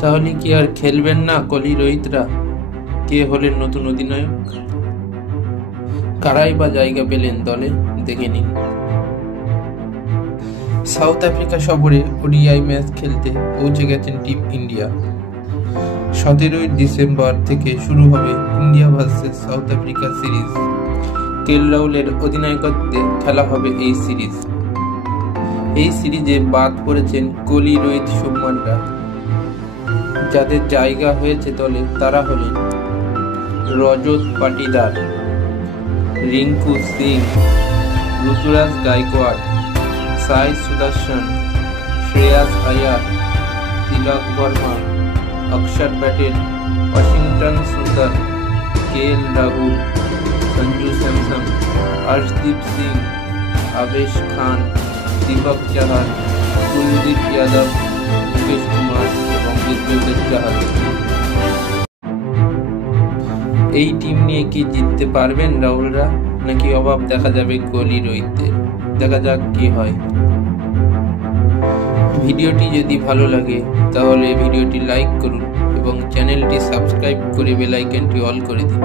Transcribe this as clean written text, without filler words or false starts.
তাহলে কি আর খেলবেন না কোহলি রোহিতরা? কে হলেন নতুন অধিনায়ক? কারাই বা জায়গা পেলেন দলে? দেখে নিন। সাউথ আফ্রিকা সফরে ওডিআই ম্যাচ খেলতে পৌঁছে গেছেন টিম ইন্ডিয়া। 17 ডিসেম্বর থেকে শুরু হবে India versus south Africa series. KL রাহুলের অধিনায়কত্বে খেলা হবে এই সিরিজ। এই সিরিজে বাদ পড়েছেন কোহলি, রোহিত, শুভমানরা। যাদের জায়গা হয়েছে দলে তারা হলেন রজত পাটিদার, রিঙ্কু সিং, ঋতুরাজ গায়কোয়াড়, সাই সুদর্শন, শ্রেয়াস আয়ার, তিলক বর্মা, অক্ষর প্যাটেল, ওয়াশিংটন সুন্দর, কেএল রাহুল, সঞ্জু স্যামসন, अर्शदीप सिंह, आवेश खान, दीपक चहर, कुलदीप यादव, मुकेश कुमार এবং যুজবেন্দ্র চাহাল। এই টিম নিয়ে কি জিততে পারবেন রাহুলরা, নাকি অভাব দেখা যাবে কোহলি রোহিতদের? দেখা যাক কি হয়। ভিডিওটি যদি ভালো লাগে তাহলে ভিডিওটি লাইক করুন এবং চ্যানেলটি সাবস্ক্রাইব করে বেল আইকনটি অল করে দিন।